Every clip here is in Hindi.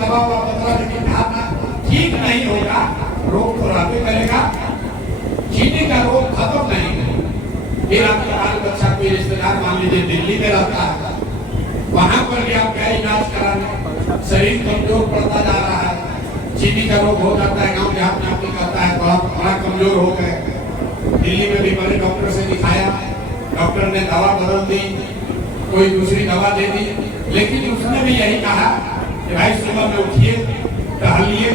दवा वा बदला, लेकिन खाना ठीक नहीं होगा, रोग तो रहते करेगा, चीनी का रोग खत्म नहीं है। फिर आपका बाल बच्चा कोई रिश्तेदार मान लीजिए दिल्ली में रहता है, वहां पर भी आप क्या इलाज कराना, शरीर कमजोर पड़ता जा रहा है, चीनी का रोग हो जाता है, गांव देहात में आपको कहता है बड़ा कमजोर हो गए। दिल्ली में भी बड़े डॉक्टर से दिखाया, डॉक्टर ने दवा बदल दी, कोई दूसरी दवा दे दी, लेकिन उसने भी यही कहा कि भाई सुबह में उठिए, टहलिए,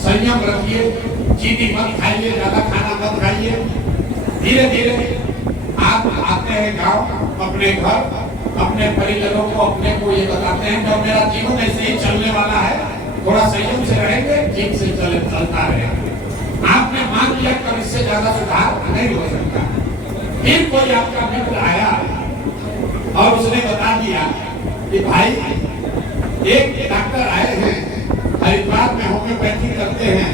संयम रखिए, चीनी मत खाइए, ज्यादा खाना मत खाइए। धीरे धीरे आप आते हैं गांव, अपने घर, अपने परिजनों को, अपने को ये बताते हैं जब मेरा जीवन ऐसे ही चलने वाला है, थोड़ा संयम से रहेंगे, ठीक से चलता रहेगा। आपने मान लिया कि इससे ज्यादा सुधार नहीं हो सकता। फिर कोई आपका मित्र आया और उसने बता दिया कि भाई एक डॉक्टर आए हैं, हरिद्वार में होम्योपैथी करते हैं,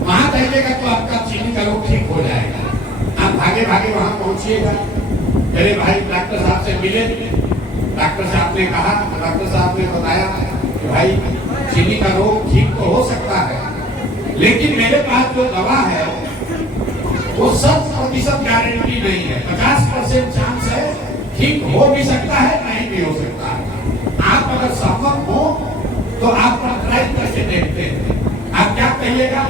वहां जाइएगा तो आपका चीनी का रोग ठीक हो जाएगा। आप भागे भागे वहां पहुंचिएगा। मेरे भाई डॉक्टर साहब से मिले, डॉक्टर साहब ने कहा, डॉक्टर साहब ने बताया कि भाई चीनी का रोग ठीक तो हो सकता है, लेकिन मेरे पास जो दवा है वो 100% गारंटी नहीं है, 50% चांस है, ठीक हो भी सकता है, नहीं भी हो सकता है। आप अगर सहमत हो तो आप ट्राई करके देखते हैं। आप क्या कहिएगा?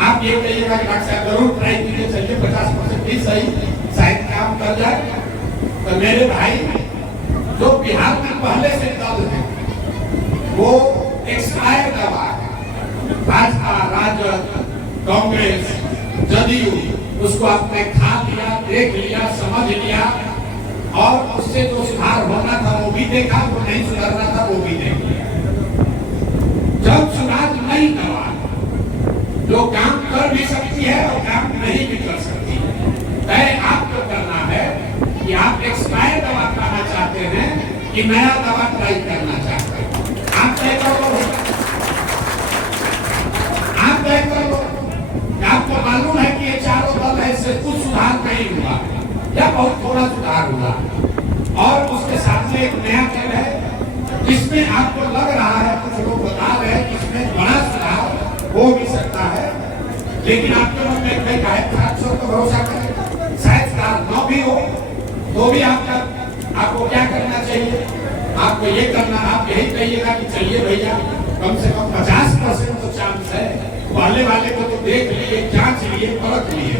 आप ये कहिएगा कि डॉक्टर साहब जरूर ट्राई कीजिए, चलिए 50% भी सही, शायद काम कर जाए। तो मेरे भाई जो बिहार में पहले से दल है वो एक्सपायर दवा है, भाजपा, राजद, कांग्रेस, जदयू, उसको आपने खा लिया, देख लिया, समझ लिया और उससे जो सुधार होना था वो भी देखा, जो नहीं सुधारना था वो भी देख लिया। जब सुधार नहीं दवा जो काम कर भी सकती है और काम नहीं भी कर सकती, तय आपको करना है कि आप एक्सपायर दवा खाना चाहते हैं कि नया दवा ट्राई करना चाहते हैं। आप तय कर लो, आप तय कर लो। आपको मालूम है कि ये चारों दल है, इससे कुछ सुधार नहीं हुआ या बहुत थोड़ा सुधार हुआ, और उसके सामने एक नया दल है जिसमें आपको लग रहा है, कुछ लोग बता रहे हैं कि इसमें बड़ा सुधार हो भी सकता है, लेकिन आपके मन में कई गायब खासों को भरोसा करें, शायद सुधार न भी हो तो भी आपको क्या करना चाहिए? आपको ये करना, आप यही कहिएगा कि चलिए भैया कम से कम 50% तो चांस है, पहले वाले को तो देख लिए, जांच लिए, परख लिए,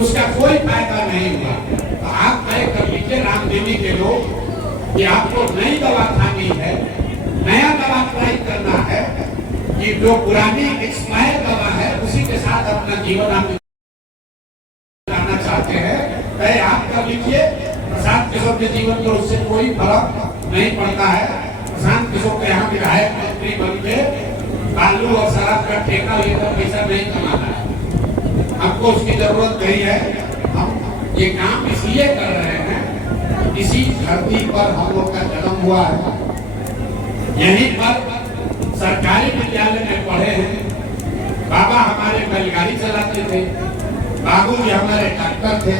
उसका कोई फायदा नहीं हुआ। तो आप तय कर लीजिए रामदेवी के लोग कि आपको नई दवा खानी है, नया दवा ट्राई करना है कि जो पुरानी एक्सपायर दवा है उसी के साथ अपना जीवन आप जाना चाहते हैं, तय आप कर लीजिए। प्रशांत किशोर के जीवन में उससे कोई फर्क नहीं पड़ता है। प्रशांत किशोर के यहाँ विधायक मंत्री बन के बालू और शराब का ठेका लेकर पैसा नहीं कमाना है, हमको उसकी जरूरत नहीं है। हम ये काम इसलिए कर रहे हैं, इसी धरती पर हम लोग का जन्म हुआ है, यहीं पर सरकारी विद्यालय में पढ़े हैं। बाबा हमारे बैलगाड़ी चलाते थे, बाबू जी हमारे डॉक्टर थे।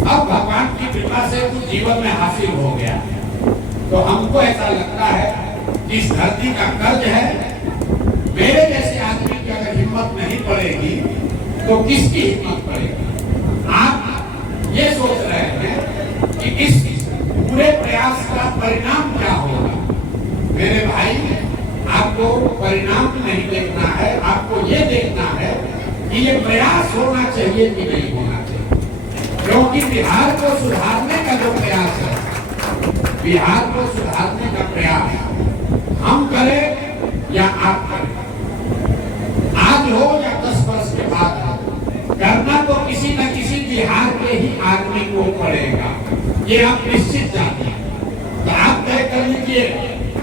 अब भगवान की कृपा से कुछ जीवन में हासिल हो गया, तो हमको ऐसा लगता है कि इस धरती का कर्ज है। मेरे जैसे आदमी की अगर हिम्मत नहीं पड़ेगी तो किसकी हिम्मत पड़ेगी? आप ये सोच रहे हैं कि इस पूरे प्रयास का परिणाम क्या होगा? मेरे भाई, आपको परिणाम नहीं देखना है, आपको ये देखना है कि ये प्रयास होना चाहिए कि नहीं होना चाहिए। क्योंकि बिहार को सुधारने का जो प्रयास है, बिहार को सुधारने का प्रयास हम करें या आप करें, आज हो या 10 वर्ष के बाद हो, करना तो किसी न किसी बिहार के ही आदमी को पड़ेगा, ये आप निश्चित जानिए। तो आप तय कर लीजिए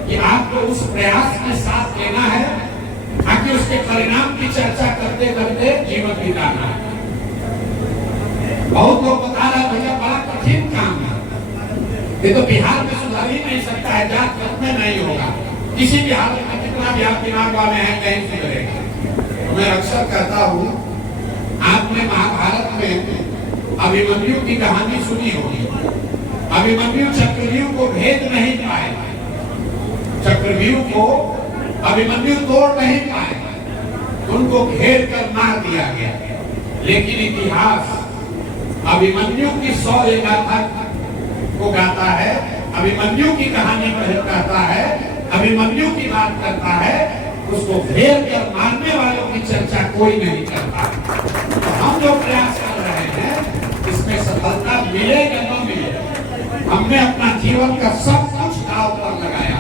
कि आपको उस प्रयास में साथ लेना है, ताकि उसके परिणाम की चर्चा करते करते जीवन बिताना है। बहुत लोग बता रहे भैया बड़ा कठिन काम है, ये तो बिहार में सुधार ही नहीं सकता है, जात मत में नहीं होगा, किसी भी हालत में कितना भी आप दिमाग वाले हैं नहीं सुधरेगा। तो मैं अक्सर कहता हूँ, आपने महाभारत में अभिमन्यु की कहानी सुनी होगी। अभिमन्यु चक्रव्यूह को भेद नहीं पाए, चक्रव्यूह को अभिमन्यु तोड़ नहीं पाए, उनको घेर कर मार दिया गया। लेकिन इतिहास अभिमन्यु की 100 गाथा को गाता है, अभिमन्यु की कहानी कहता है, अभिमन्यु की बात करता है, उसको घेर कर मारने वालों की चर्चा कोई नहीं करता। तो हम जो प्रयास कर रहे हैं इसमें सफलता मिले या न मिले, हमने अपना जीवन का सब कुछ दांव पर लगाया,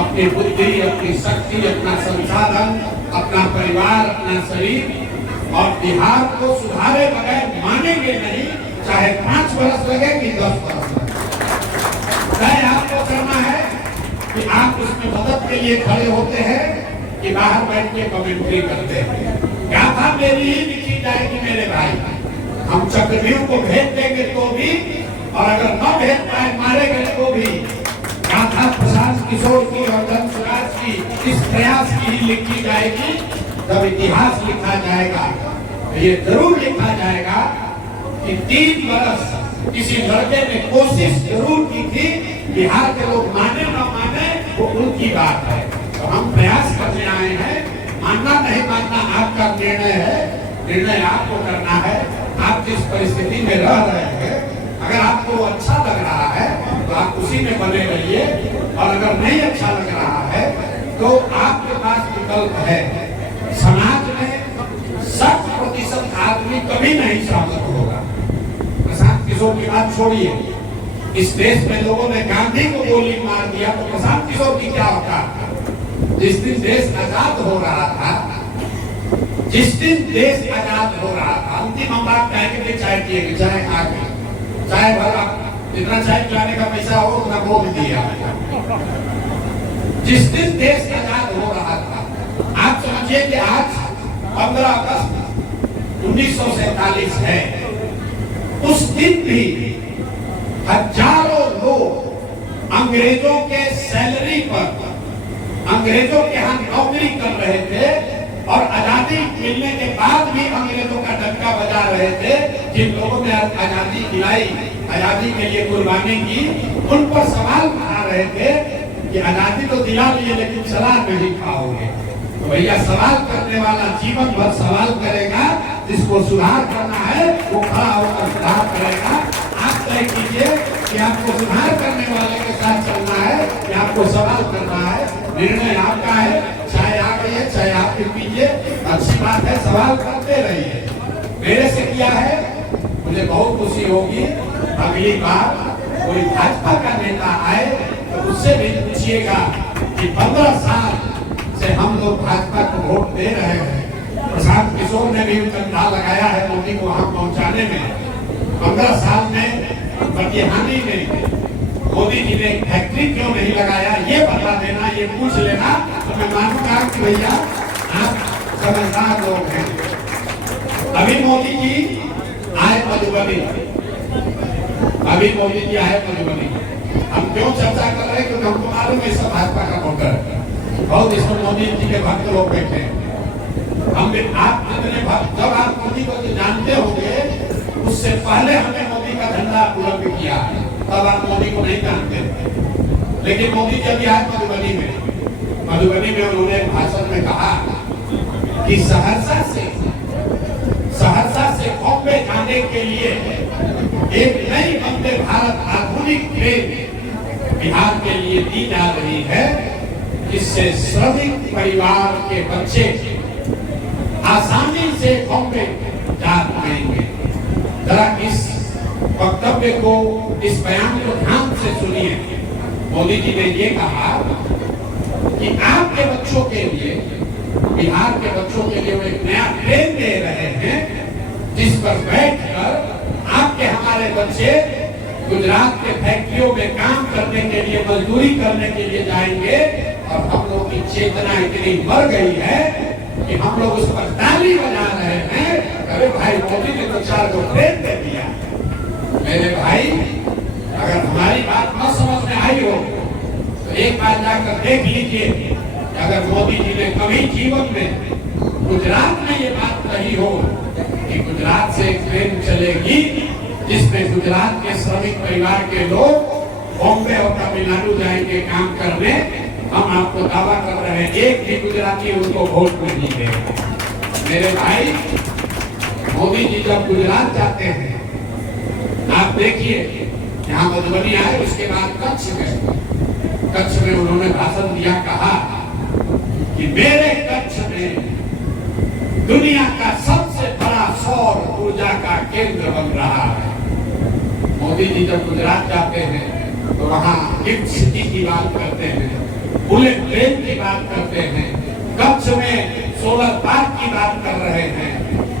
अपनी बुद्धि, अपनी शक्ति, अपना संसाधन, अपना परिवार, अपना शरीर, और बिहार को सुधारे बगैर मानेंगे नहीं, चाहे 5 वर्ष लगे कि 10 वर्ष लगे। तय आपको करना है कि आप उसमें मदद के लिए खड़े होते हैं कि बाहर बैठ के कमेंट्री करते हैं। गाथा मेरी ही लिखी जाएगी मेरे भाई, हम चक्रव्यूह को भेज देंगे तो भी, और अगर न भेज पाए मारे गए तो भी गाथा प्रशांत किशोर की और धनसुराज की इस प्रयास की ही लिखी जाएगी। जब इतिहास लिखा जाएगा तो ये जरूर लिखा जाएगा कि 3 वर्ष किसी लड़के ने कोशिश जरूर की थी, बिहार के लोग माने न माने वो उनकी बात है। तो हम प्रयास करने आए हैं, मानना नहीं मानना आपका निर्णय है, निर्णय आपको करना है। आप जिस परिस्थिति में रह रहे हैं, अगर आपको अच्छा लग रहा है तो आप उसी में बने रहिए, और अगर नहीं अच्छा लग रहा है तो आपके पास विकल्प है। समाज में 60% आदमी कभी नहीं सहमत होगा। प्रशांत किशोर की बात छोड़िए, इस देश में लोगों ने गांधी को गोली मार दिया तो प्रशांत किशोर की क्या औकात? जिस दिन देश आजाद हो रहा था, जिस दिन देश आजाद हो रहा था, अंतिम हम बात कहेंगे, चाय पिएंगे, चाय आ गई, चाय भरा, जितना चाय पिलाने का पैसा हो उतना बोल दिया। जिस दिन देश आजाद हो रहा था, आप समझिए कि आज 15 अगस्त 1947 है, उस दिन भी हजारों लोग अंग्रेजों के सैलरी पर, अंग्रेजों के यहाँ नौकरी कर रहे थे, और आजादी मिलने के बाद भी अंग्रेजों का डंका बजा रहे थे। जिन लोगों ने आजादी दिलाई, आजादी के लिए कुर्बानी की, उन पर सवाल उठा रहे थे कि आजादी तो दिला लिए लेकिन चला नहीं पाओगे। तो भैया, सवाल करने वाला जीवन भर सवाल करेगा, जिसको सुधार करना है वो खड़ा होकर सुधार करेगा। आप तय कीजिए कि आपको सुधार करने वाले के साथ चलना है कि आपको सवाल करना है। निर्णय आपका है। चाय आ गई है, चाय आप भी पीजिए, अच्छी बात है, सवाल करते रहिए। मेरे से किया है, मुझे बहुत खुशी होगी। अगली बार कोई भाजपा का नेता आए तो उससे भी पूछिएगा कि 15 साल से हम लोग भाजपा को वोट दे रहे हैं। प्रशांत किशोर ने भी कंधा लगाया है मोदी को वहां पहुंचाने में। 15 साल में बटिहानी में मोदी जी ने फैक्ट्री क्यों नहीं लगाया, ये बता देना, ये पूछ लेना, तो मैं मानूंगा कि भैया आप समझदार लोग हैं। अभी मोदी जी आए मधुबनी, अभी मोदी जी आए मधुबनी। हम क्यों चर्चा कर रहे हैं? क्योंकि हमको मालूम है सब भाजपा का वोटर है, बहुत इसमें मोदी जी के भक्त लोग बैठे हैं। हम आप जितने भक्त, जब आप मोदी को जानते होंगे, उससे पहले हमने मोदी का झंडा बुलंद किया, तब आप मोदी को नहीं जानते। लेकिन मोदी जब आज मधुबनी में उन्होंने भाषण में कहा कि सहरसा से बॉम्बे जाने के लिए एक नई वंदे भारत आधुनिक ट्रेन बिहार के लिए दी जा रही है, जिससे श्रमिक परिवार के बच्चे आसानी से बॉम्बे जा पाएंगे। जरा इस वक्तव्य को, इस बयान को ध्यान से सुनिए। मोदी जी ने ये कहा कि आपके बच्चों के लिए, बिहार के बच्चों के लिए वो एक नया ट्रेन दे रहे हैं, जिस पर बैठकर आपके हमारे बच्चे गुजरात के फैक्ट्रियों में काम करने के लिए, मजदूरी करने के लिए जाएंगे। और हम लोग की चेतना इतनी मर गई है कि हम लोग उस पर ताली बजा रहे हैं। अरे भाई, मोदी ने तो 4 को ट्रेन दे दिया। मेरे भाई, अगर हमारी बात न समझ में आई हो तो एक बार जाकर देख लीजिए। अगर मोदी जी ने कभी जीवन में गुजरात में ये बात कही हो कि गुजरात से एक ट्रेन चलेगी जिसमें गुजरात के श्रमिक परिवार के लोग बॉम्बे और तमिलनाडु जाएंगे काम करने, हम आपको दावा कर रहे हैं एक भी गुजराती उनको वोट नहीं देगा। मेरे भाई, मोदी जी जब गुजरात जाते हैं, आप देखिए यहाँ मधुबनी आए, उसके बाद कच्छ गए। कच्छ में उन्होंने भाषण दिया, कहा कि मेरे कच्छ में दुनिया का सबसे बड़ा सौर ऊर्जा का केंद्र बन रहा है। मोदी जी जब गुजरात जाते हैं तो वहाँ गिफ्ट सिटी की बात करते हैं, बुलेट ट्रेन की बात करते हैं, कच्छ में सोलर पार्क की बात कर रहे हैं,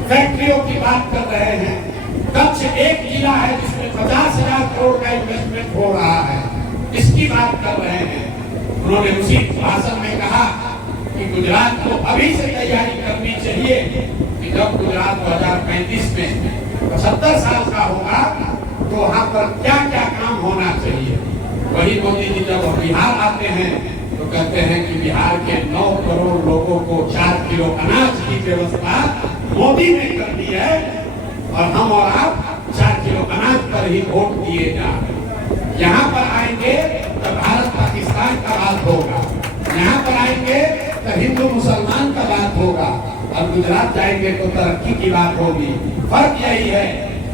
फैक्ट्रियों की बात कर रहे हैं। कच्छ एक जिला है जिसमें 50,000 करोड़ का इन्वेस्टमेंट हो रहा है, इसकी बात कर रहे हैं। उन्होंने उसी भाषण में कहा कि गुजरात को अभी से तैयारी करनी चाहिए कि जब गुजरात 2035 में 75 साल का होगा तो वहाँ पर क्या क्या काम होना चाहिए। वही मोदी जी जब बिहार आते हैं तो कहते हैं कि बिहार के 9 करोड़ लोगों को 4 किलो अनाज की व्यवस्था मोदी ने कर दी है और हम और आप 4 किलो अनाज पर ही वोट दिए जा रहे हैं। यहाँ पर आएंगे तो भारत पाकिस्तान का बात होगा, यहाँ पर आएंगे तो हिंदू मुसलमान का बात होगा, और गुजरात जाएंगे तो तरक्की की बात होगी। फर्क यही है,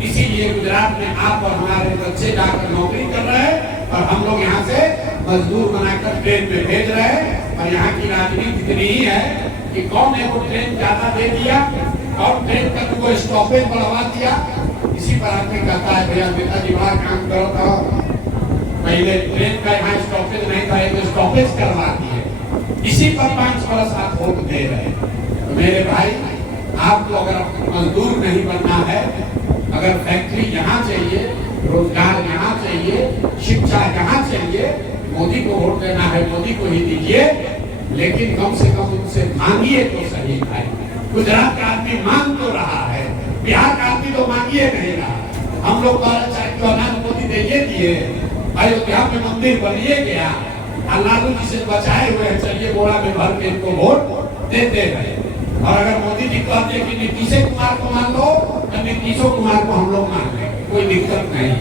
इसीलिए गुजरात में आप और हमारे बच्चे जाकर नौकरी कर रहे हैं और हम लोग यहाँ से मजदूर बनाकर ट्रेन में भेज रहे हैं। और यहाँ की राजनीति इतनी ही है कि कौन है वो ट्रेन ज्यादा दे दिया, कौन ट्रेन का वो स्टॉपेज बढ़वा दिया। इसी पर आदमी कहता है भैया नेताजी वहाँ काम करो था, पहले ट्रेन का यहाँ स्टॉपेज नहीं था, एक स्टॉपेज करवा दिए। इसी पर 5 वर्ष आप वोट दे रहे हैं। तो मेरे भाई, आपको अगर मजदूर नहीं बनना है, अगर फैक्ट्री यहाँ चाहिए, रोजगार यहाँ चाहिए, शिक्षा यहाँ चाहिए, मोदी को वोट देना है, मोदी को ही दीजिए। लेकिन कम से कम उनसे मांगिए तो सही भाई। गुजरात का आदमी मांग तो रहा है, बिहार का आदमी तो मांगिए नहीं रहा। हम लोग नरेंद्र मोदी ने ये दिए, अयोध्या में मंदिर बनिए गया, लालू जी से बचाए हुए हैं, चलिए बोरा में भर के इनको वोट देते रहे। और अगर मोदी जी कहते हैं कि नीतीश कुमार को मान लो, तो नीतीश कुमार को हम लोग मान लेंगे, कोई दिक्कत नहीं।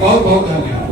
बहुत बहुत धन्यवाद।